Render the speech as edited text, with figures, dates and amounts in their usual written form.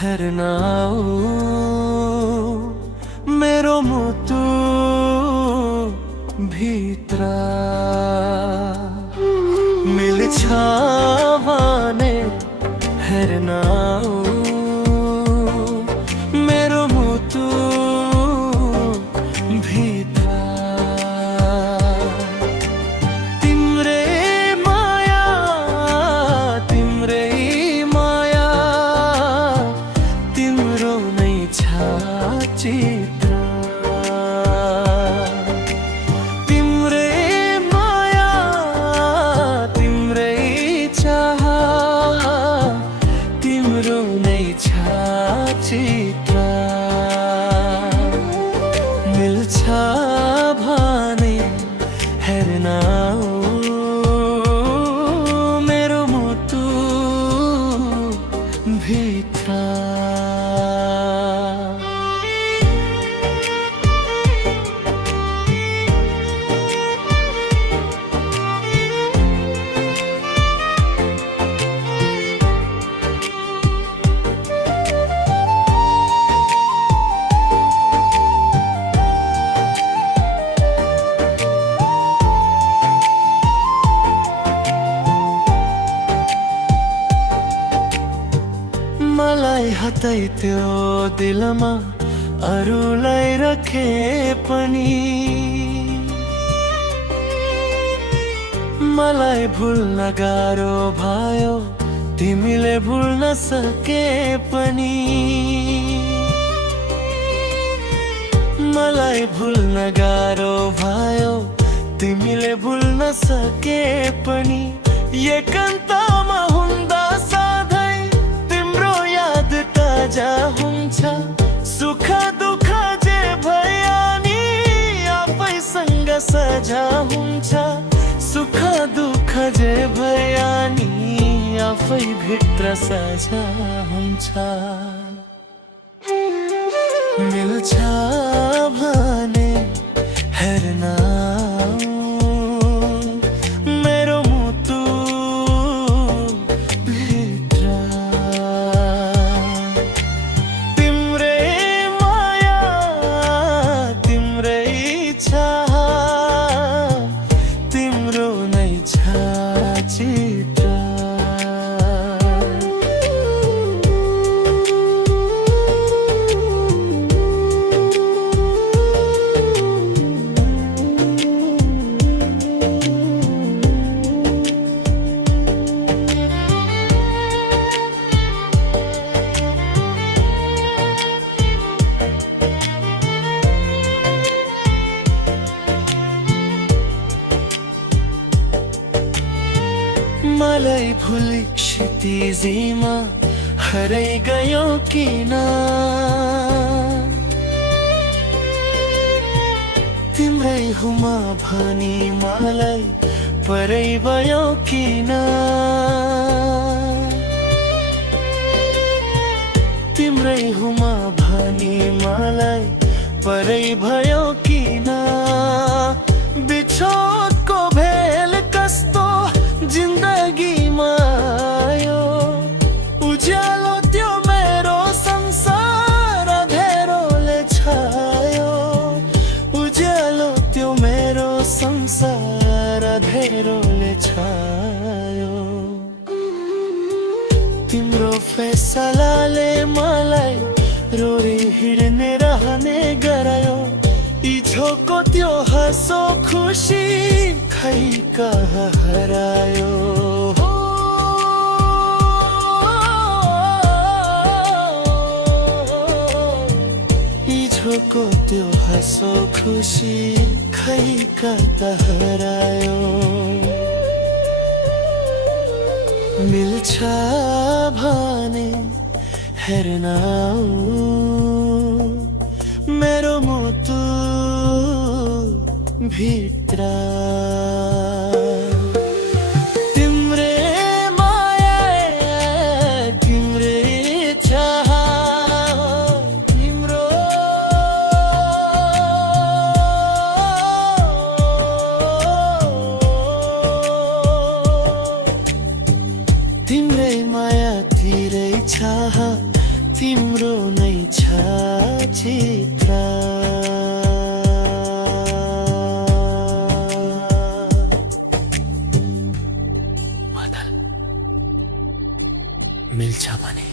हेर्नाऊ मेरो मुटु भित्र मिल्छ भने हेर्नाऊ मेरो मुटु भित्र तिम्रै माया तिम्रो नै छ चित्र चित्र मिल्छ भने हेर्नाऊ मेरो मुटु भित्र मलाई हतै त्यो दिलमा अरूलाई रखे पनि मलाई भुल्न गाह्रो भयो तिमीले भुल्न सके पनि मलाई भुल्न गाह्रो भयो तिमीले भुल्न सके पनि एकान्तमा हुँदा ताजा हुन्छ सुख दुःख जे भया नि आफैसँग सजा हुन्छ सुख दुःख जे भया नि आफै भित्र सजा हुन्छ मिल्छ भने हेर्नाऊ मेरो मुटु चित्र मलाई भुली क्षितिजमा हराइ गयो किन तिम्रै हुमा भनी मलाई परै भयो किन तिम्रै हुमा भनी मलाई परै भयो किन बिछोडको भेल कस्तो जिन्दगीमा आयो उज्यालो त्यो मेरो संसार अँधेरोले छायो उज्यालो त्यो मेरो संसार अँधेरोले छायो तिम्रो फैसलाले मलाई रोरी हिँड्ने रहने गरायो इछोको त्यो हँसो खुसी खै कहाँ हरायो इछोको त्यो हँसो खुसी खै कहाँ हरायो मिल्छ भने हेर्नाऊ मेरो मुटु भित्र तिम्रै माया तिम्रै चाह तिम्रो तिम्रै माया तिरै चाह छ चित्र बदल मिल्छ भने